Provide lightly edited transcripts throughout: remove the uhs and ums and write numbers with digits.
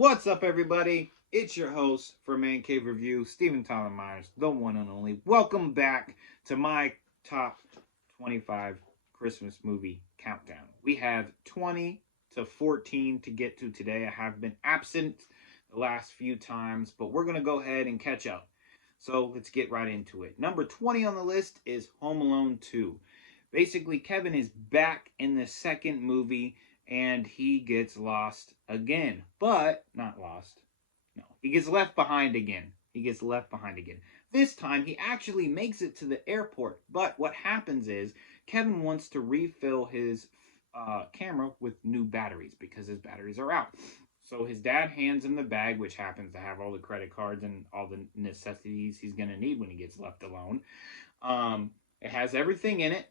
What's up, everybody? It's your host for Man Cave Review, Stephen Tyler Myers, the one and only. Welcome back to my top 25 Christmas movie countdown. We have 20 to 14 to get to today. I have been absent the last few times, but we're going to go ahead and catch up. So let's get right into it. Number 20 on the list is Home Alone 2. Basically, Kevin is back in the second movie and he gets lost again. But not lost. No, he gets left behind again. He gets left behind again. This time he actually makes it to the airport. But what happens is Kevin wants to refill his camera with new batteries because his batteries are out. So his dad hands him the bag, which happens to have all the credit cards and all the necessities he's going to need when he gets left alone. It has everything in it.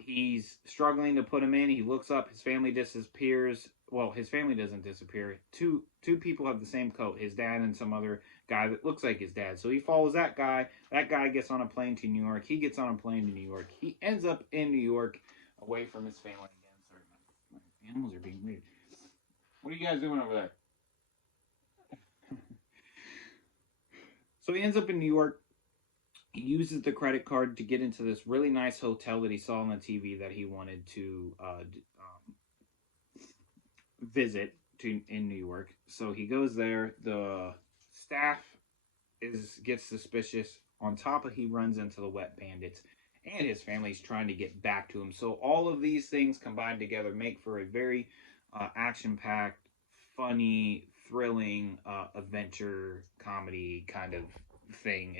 He's struggling to put him in. He looks up. His family disappears. Well, his family doesn't disappear. Two people have the same coat. His dad and some other guy that looks like his dad. So he follows that guy. That guy gets on a plane to New York. He gets on a plane to New York. He ends up in New York, away from his family again. Sorry, my animals are being weird. What are you guys doing over there? So he ends up in New York. He uses the credit card to get into this really nice hotel that he saw on the TV that he wanted to visit in New York. So he goes there. The staff gets suspicious. On top of, he runs into the wet bandits, and his family's trying to get back to him. So all of these things combined together make for a very action-packed, funny, thrilling adventure comedy kind of thing.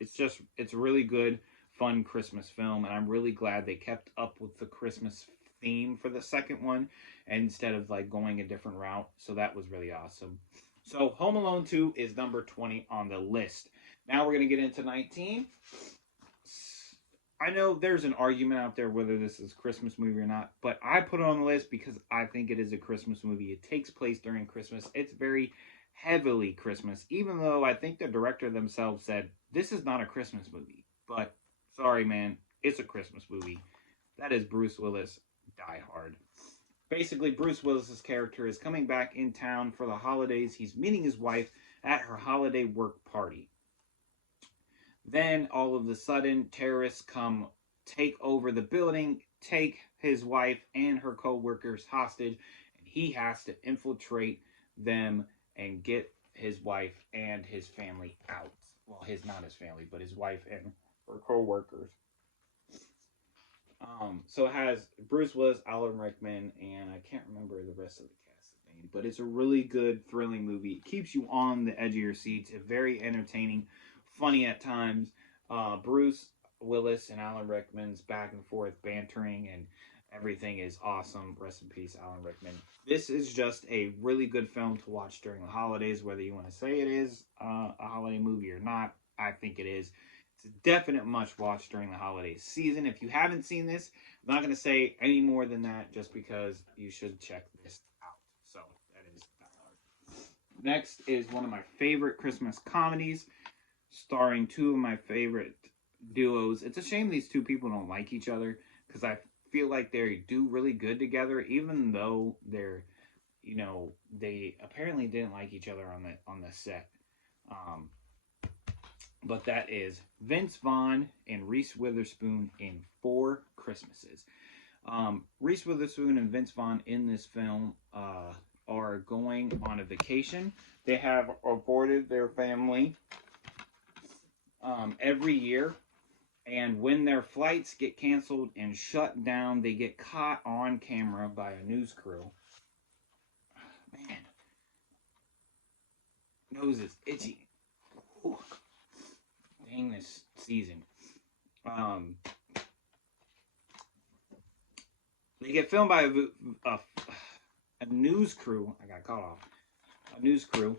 It's a really good, fun Christmas film, and I'm really glad they kept up with the Christmas theme for the second one instead of like going a different route. So that was really awesome. So Home Alone 2 is number 20 on the list. Now we're going to get into 19. I know there's an argument out there whether this is a Christmas movie or not, but I put it on the list because I think it is a Christmas movie. It takes place during Christmas. It's very heavily Christmas, even though I think the director themselves said this is not a Christmas movie. But sorry, man, it's a Christmas movie. That is Bruce Willis, Die Hard. Basically, Bruce Willis's character is coming back in town for the holidays. He's meeting his wife at her holiday work party. Then, all of a sudden, terrorists come take over the building, take his wife and her co-workers hostage, and he has to infiltrate them and get his wife and his family out. Well, not his family, but his wife and her co-workers. So it has Bruce Willis, Alan Rickman, and I can't remember the rest of the cast name, but it's a really good, thrilling movie. It keeps you on the edge of your seats. It's very entertaining, funny at times. Bruce Willis and Alan Rickman's back and forth bantering and everything is awesome. Rest in peace, Alan Rickman. This is just a really good film to watch during the holidays, whether you want to say it is a holiday movie or not. I think it is. It's a definite must watch during the holiday season. If you haven't seen this, I'm not going to say any more than that just because you should check this out. So that is Die Hard. Next is one of my favorite Christmas comedies, starring two of my favorite duos. It's a shame these two people don't like each other because I feel like they do really good together, even though they apparently didn't like each other on the set. But that is Vince Vaughn and Reese Witherspoon in Four Christmases. Reese Witherspoon and Vince Vaughn in this film are going on a vacation. They have aborted their family every year. And when their flights get canceled and shut down, they get caught on camera by a news crew. Man, nose is itchy. Ooh. Dang this season. They get filmed by a news crew. I got caught off. A news crew.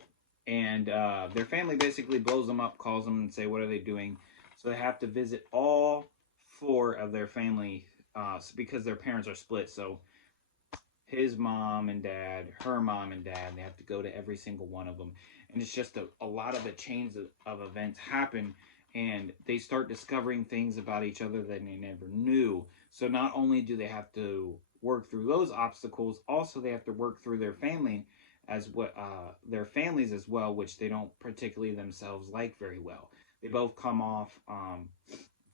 And their family basically blows them up, calls them and say, what are they doing? So they have to visit all four of their family because their parents are split. So his mom and dad, her mom and dad, they have to go to every single one of them. And it's just a lot of the chains of events happen. And they start discovering things about each other that they never knew. So not only do they have to work through those obstacles, also they have to work through their family as what their families as well, which they don't particularly themselves like very well. They both come off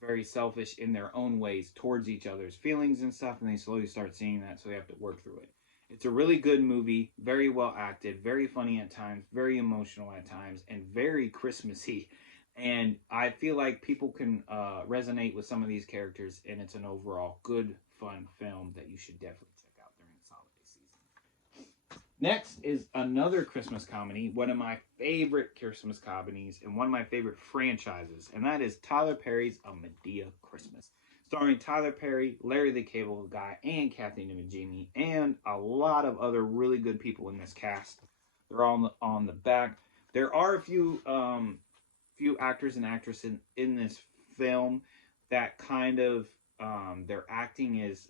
very selfish in their own ways towards each other's feelings and stuff, and they slowly start seeing that, so they have to work through it. It's a really good movie, very well acted, very funny at times, very emotional at times, and very Christmassy. And I feel like people can resonate with some of these characters, and it's an overall good, fun film that you should definitely check out during this holiday season. Next is another Christmas comedy, one of my favorite Christmas comedies, and one of my favorite franchises, and that is Tyler Perry's A Madea Christmas, starring Tyler Perry, Larry the Cable Guy, and Kathy Najimy, and a lot of other really good people in this cast. They're all on the back. There are a few actors and actresses in this film that kind of their acting is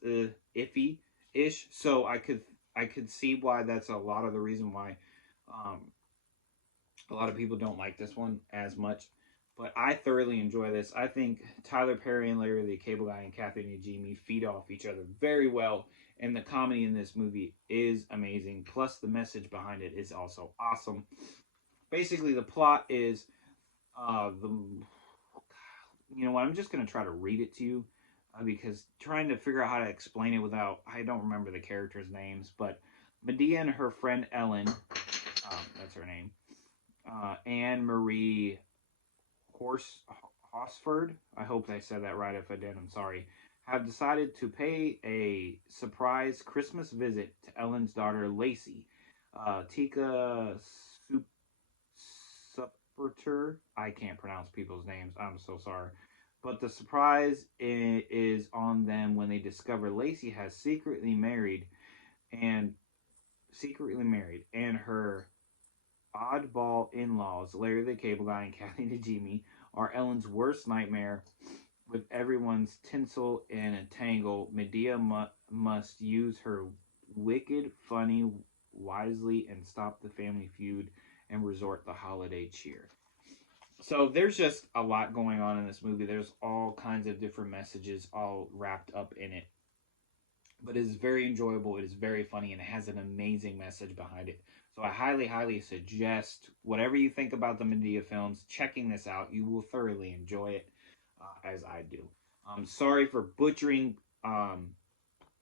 iffy-ish. So I could see why that's a lot of the reason why a lot of people don't like this one as much. But I thoroughly enjoy this. I think Tyler Perry and Larry the Cable Guy and Kathy Najimy feed off each other very well. And the comedy in this movie is amazing. Plus, the message behind it is also awesome. Basically, the plot is you know what? I'm just going to try to read it to you because trying to figure out how to explain it without, I don't remember the characters' names, but Madea and her friend Ellen, that's her name, Anne Marie Hosford, I hope I said that right. If I did, I'm sorry, have decided to pay a surprise Christmas visit to Ellen's daughter Lacey. Tika Supperter, I can't pronounce people's names, I'm so sorry. But the surprise is on them when they discover Lacey has secretly married, and her oddball in-laws, Larry the Cable Guy and Kathy Najimy, are Ellen's worst nightmare. With everyone's tinsel in a tangle, Madea must use her wicked, funny wisely and stop the family feud and resort the holiday cheer. So there's just a lot going on in this movie. There's all kinds of different messages all wrapped up in it. But it is very enjoyable, it is very funny, and it has an amazing message behind it. So I highly, highly suggest, whatever you think about the Madea films, checking this out. You will thoroughly enjoy it, as I do. I'm sorry for butchering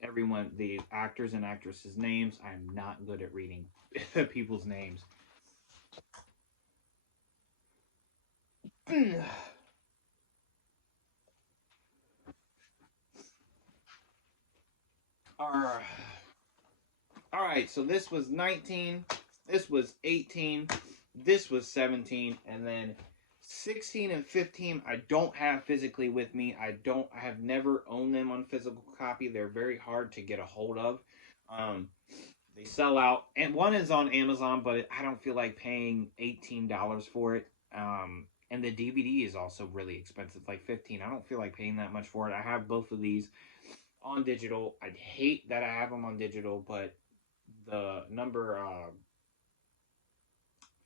everyone, the actors and actresses' names. I'm not good at reading people's names. All right, so this was 19, this was 18, this was 17, and then 16 and 15 I don't have physically with me. I have never owned them on physical copy. They're very hard to get a hold of. They sell out, and one is on Amazon, but I don't feel like paying $18 for it. And the DVD is also really expensive, like $15. I don't feel like paying that much for it. I have both of these on digital. I'd hate that I have them on digital, but the number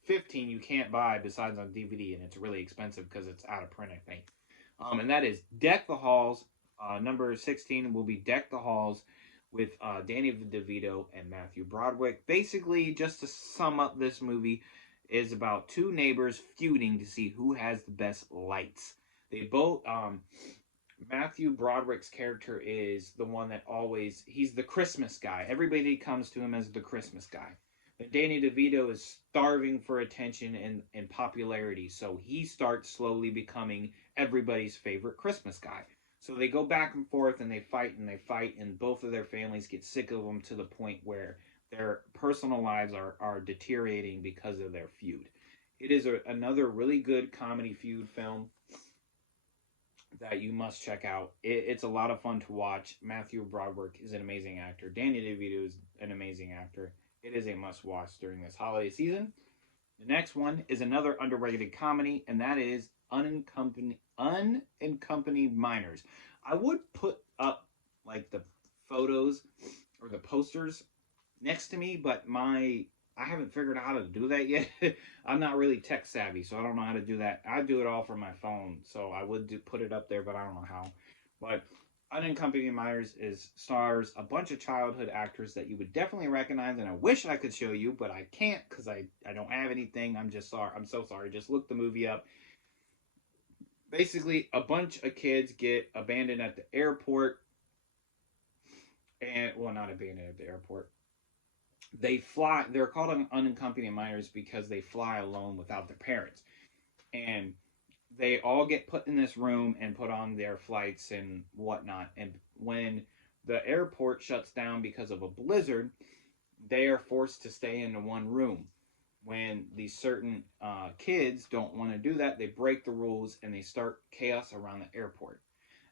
15 you can't buy besides on DVD, and it's really expensive because it's out of print, I think. And that is Deck the Halls. Number 16 will be Deck the Halls with Danny DeVito and Matthew Broderick. Basically, just to sum up this movie, is about two neighbors feuding to see who has the best lights. They both, Matthew Broderick's character is the one that always, he's the Christmas guy. Everybody comes to him as the Christmas guy. But Danny DeVito is starving for attention and popularity, so he starts slowly becoming everybody's favorite Christmas guy. So they go back and forth, and they fight, and both of their families get sick of them to the point where their personal lives are deteriorating because of their feud. It is another really good comedy feud film that you must check out. It's a lot of fun to watch. Matthew Broderick is an amazing actor. Danny DeVito is an amazing actor. It is a must-watch during this holiday season. The next one is another underrated comedy, and that is Unaccompanied Minors. I would put up like the photos or the posters next to me, but I haven't figured out how to do that yet. I'm not really tech savvy, so I don't know how to do that. I do it all from my phone, so I would put it up there, but I don't know how. But Unaccompanied Minors stars a bunch of childhood actors that you would definitely recognize, and I wish I could show you, but I can't because I don't have anything. I'm just sorry. I'm so sorry. Just look the movie up. Basically, a bunch of kids get abandoned at the airport, and well, not abandoned at the airport. They fly. They're called unaccompanied minors because they fly alone without their parents, and they all get put in this room and put on their flights and whatnot. And when the airport shuts down because of a blizzard, they are forced to stay in one room. When these certain kids don't want to do that, they break the rules and they start chaos around the airport.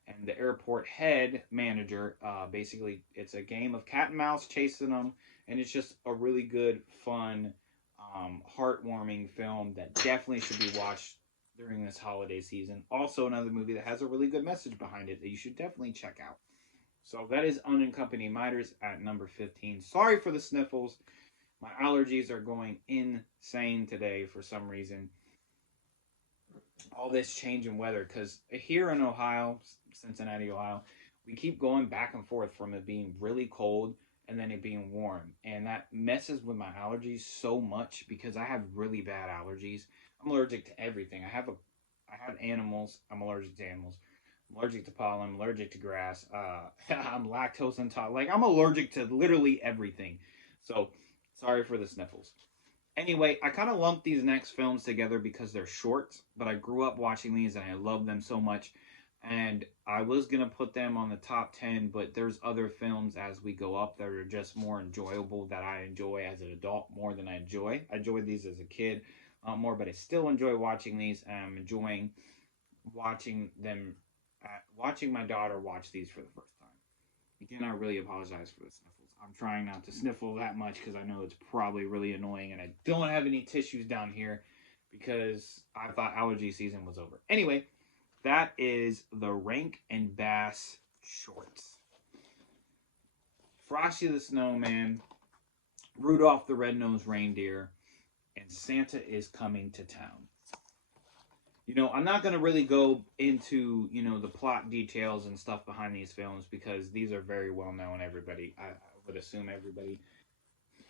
And the airport head manager, basically, it's a game of cat and mouse chasing them, and it's just a really good, fun, heartwarming film that definitely should be watched during this holiday season. Also, another movie that has a really good message behind it that you should definitely check out. So that is Unaccompanied Minors at number 15. Sorry for the sniffles. My allergies are going insane today for some reason. All this change in weather, because here in Ohio, Cincinnati, Ohio, we keep going back and forth from it being really cold and then it being warm. And that messes with my allergies so much because I have really bad allergies. I'm allergic to everything. I have animals. I'm allergic to animals. I'm allergic to pollen. I'm allergic to grass. I'm lactose intolerant. Like, I'm allergic to literally everything. So, sorry for the sniffles. Anyway, I kind of lumped these next films together because they're shorts, but I grew up watching these and I love them so much. And I was going to put them on the top 10, but there's other films as we go up that are just more enjoyable that I enjoy as an adult more than I enjoy. I enjoyed these as a kid more, but I still enjoy watching these, and I'm enjoying watching them, watching my daughter watch these for the first time. Again, I really apologize for the sniffles. I'm trying not to sniffle that much because I know it's probably really annoying, and I don't have any tissues down here because I thought allergy season was over. Anyway, that is the Rank and Bass shorts. Frosty the Snowman, Rudolph the Red-Nosed Reindeer, and Santa is Coming to Town. You know, I'm not going to really go into, the plot details and stuff behind these films because these are very well known. I would assume everybody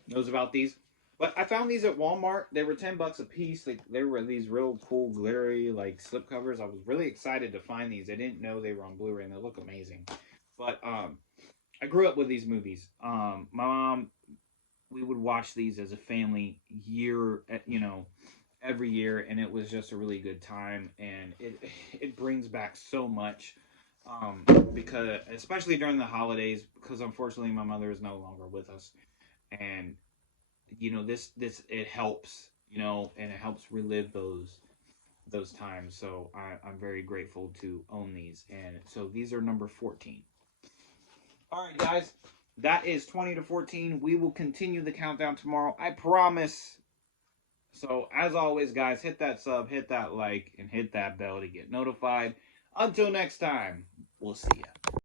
knows about these. But I found these at Walmart. They were $10 a piece. They were these real cool, glittery, slip covers. I was really excited to find these. I didn't know they were on Blu-ray, and they look amazing. But I grew up with these movies. My mom, we would watch these as a family every year, and it was just a really good time, and it brings back so much because especially during the holidays, because unfortunately my mother is no longer with us, and this it helps, and it helps relive those times. So I'm very grateful to own these, and so these are number 14. All right, guys, that is 20 to 14. We will continue the countdown tomorrow, I promise. So, as always, guys, hit that sub, hit that like, and hit that bell to get notified. Until next time, we'll see ya.